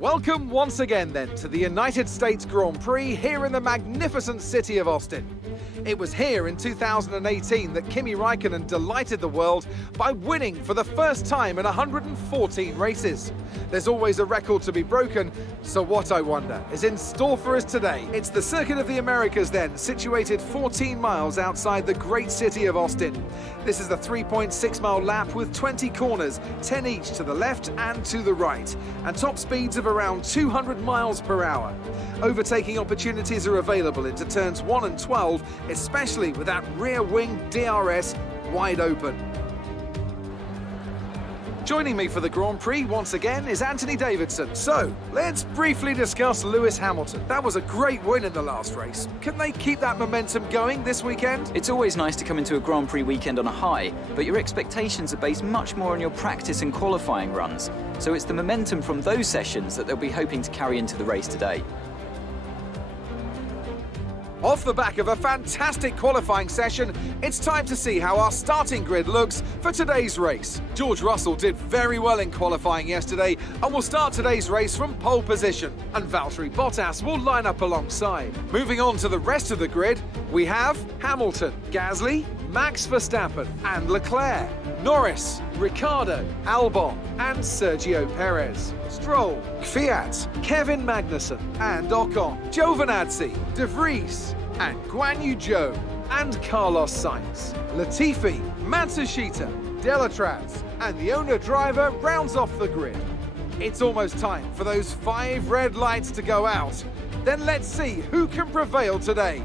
Welcome once again then to the United States Grand Prix here in the magnificent city of Austin. It was here in 2018 that Kimi Räikkönen delighted the world by winning for the first time in 114 races. There's always a record to be broken, so what, I wonder, is in store for us today? It's the Circuit of the Americas then, situated 14 miles outside the great city of Austin. This is the 3.6-mile lap with 20 corners, 10 each to the left and to the right, and top speeds of around 200 miles per hour. Overtaking opportunities are available into turns 1 and 12, especially with that rear wing DRS wide open. Joining me for the Grand Prix once again is Anthony Davidson. So, let's briefly discuss Lewis Hamilton. That was a great win in the last race. Can they keep that momentum going this weekend? It's always nice to come into a Grand Prix weekend on a high, but your expectations are based much more on your practice and qualifying runs. So it's the momentum from those sessions that they'll be hoping to carry into the race today. Off the back of a fantastic qualifying session, it's time to see how our starting grid looks for today's race. George Russell did very well in qualifying yesterday and will start today's race from pole position, and Valtteri Bottas will line up alongside. Moving on to the rest of the grid, we have Hamilton, Gasly, Max Verstappen and Leclerc, Norris, Ricciardo, Albon and Sergio Perez, Stroll, Kvyat, Kevin Magnussen and Ocon, Giovinazzi, De Vries and Guan Yu Zhou and Carlos Sainz, Latifi, Matsushita, Delatraz and the owner driver rounds off the grid. It's almost time for those 5 red lights to go out. Then let's see who can prevail today.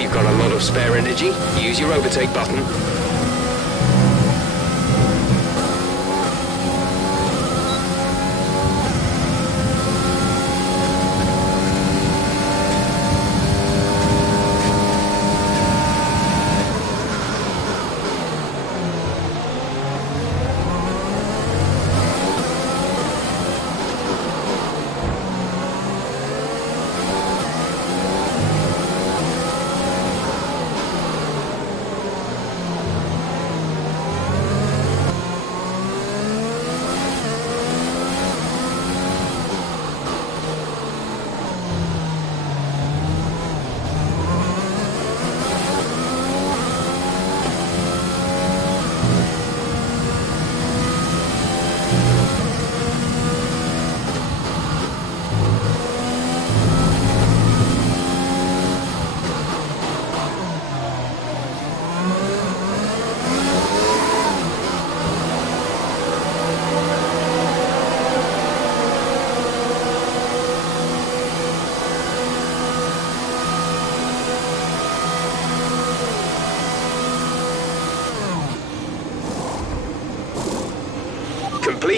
You've got a lot of spare energy. Use your overtake button.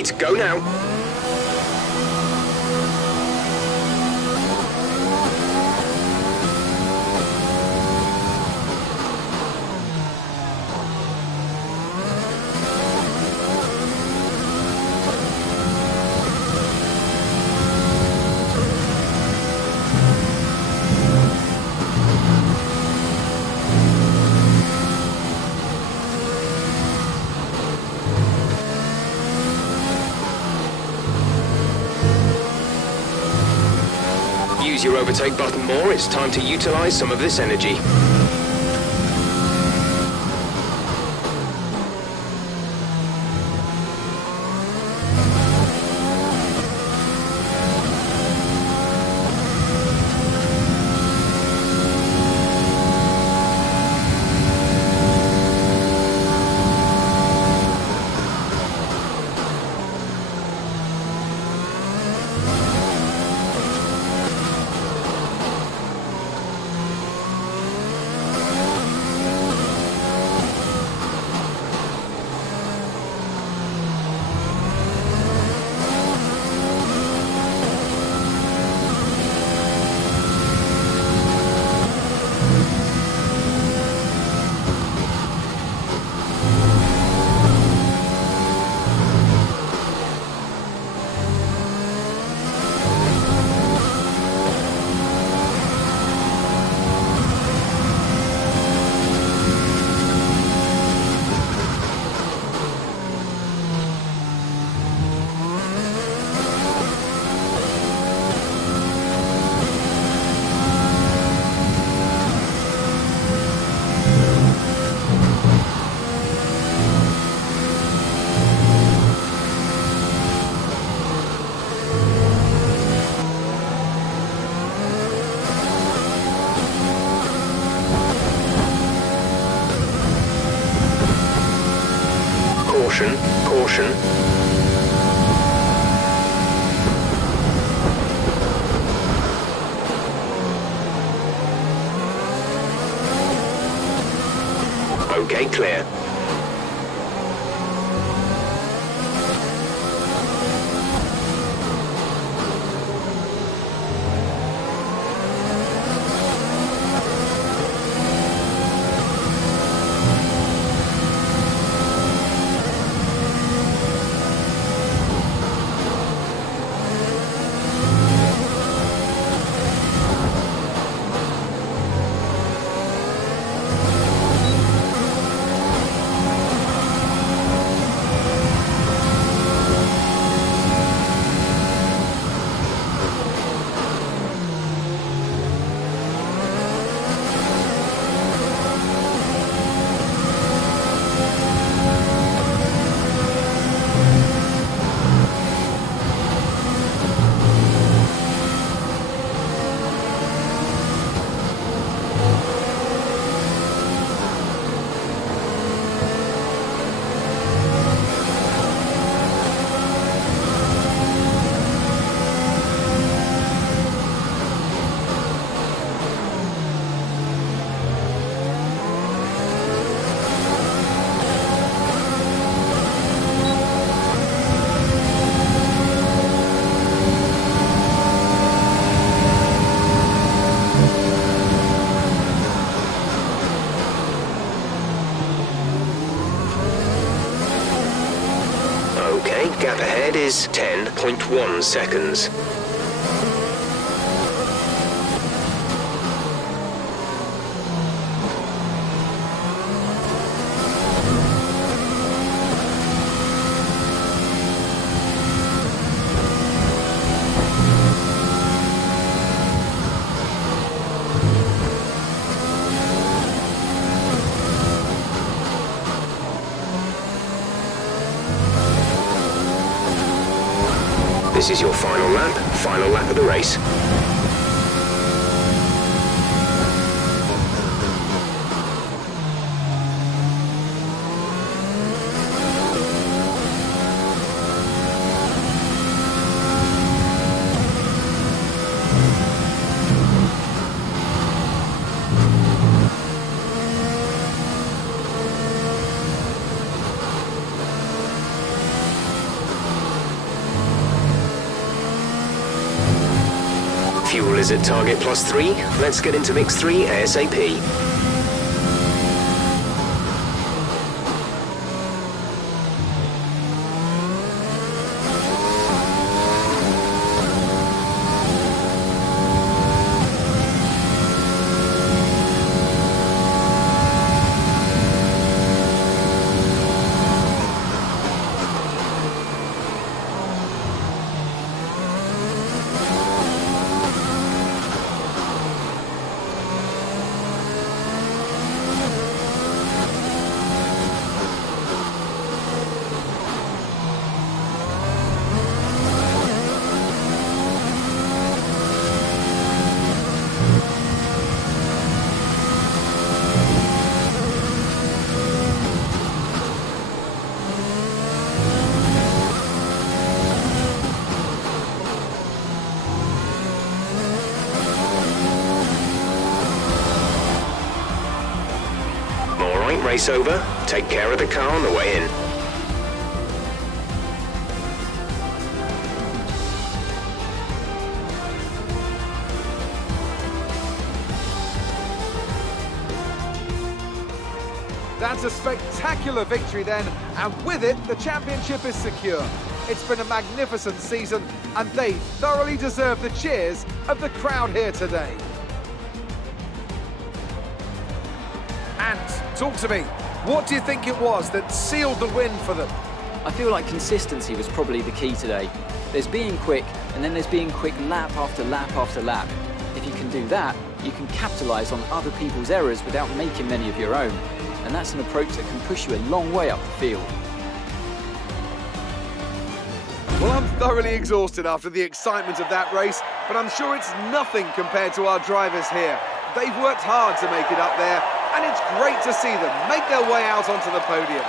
Sweet, go now. Use your overtake button more, it's time to utilize some of this energy. Caution, caution. Okay, clear. Okay, gap ahead is 10.1 seconds. This is your final lap of the race. Fuel is at target +3. Let's get into mix 3 ASAP. Race over. Take care of the car on the way in. That's a spectacular victory then, and with it, the championship is secure. It's been a magnificent season, and they thoroughly deserve the cheers of the crowd here today. And talk to me, what do you think it was that sealed the win for them? I feel like consistency was probably the key today. There's being quick, and then there's being quick lap after lap after lap. If you can do that, you can capitalise on other people's errors without making many of your own. And that's an approach that can push you a long way up the field. Well, I'm thoroughly exhausted after the excitement of that race, but I'm sure it's nothing compared to our drivers here. They've worked hard to make it up there, and it's great to see them make their way out onto the podium.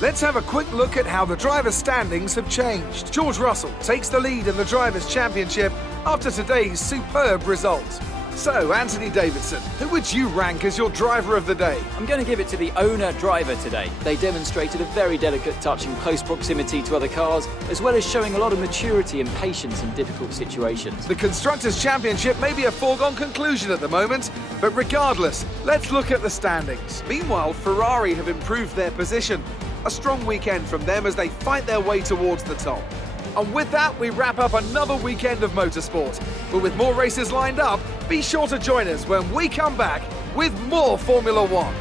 Let's have a quick look at how the drivers' standings have changed. George Russell takes the lead in the Drivers' Championship after today's superb result. So, Anthony Davidson, who would you rank as your driver of the day? I'm going to give it to the owner-driver today. They demonstrated a very delicate touch in close proximity to other cars, as well as showing a lot of maturity and patience in difficult situations. The Constructors' Championship may be a foregone conclusion at the moment, but regardless, let's look at the standings. Meanwhile, Ferrari have improved their position. A strong weekend from them as they fight their way towards the top. And with that, we wrap up another weekend of motorsport. But with more races lined up, be sure to join us when we come back with more Formula One.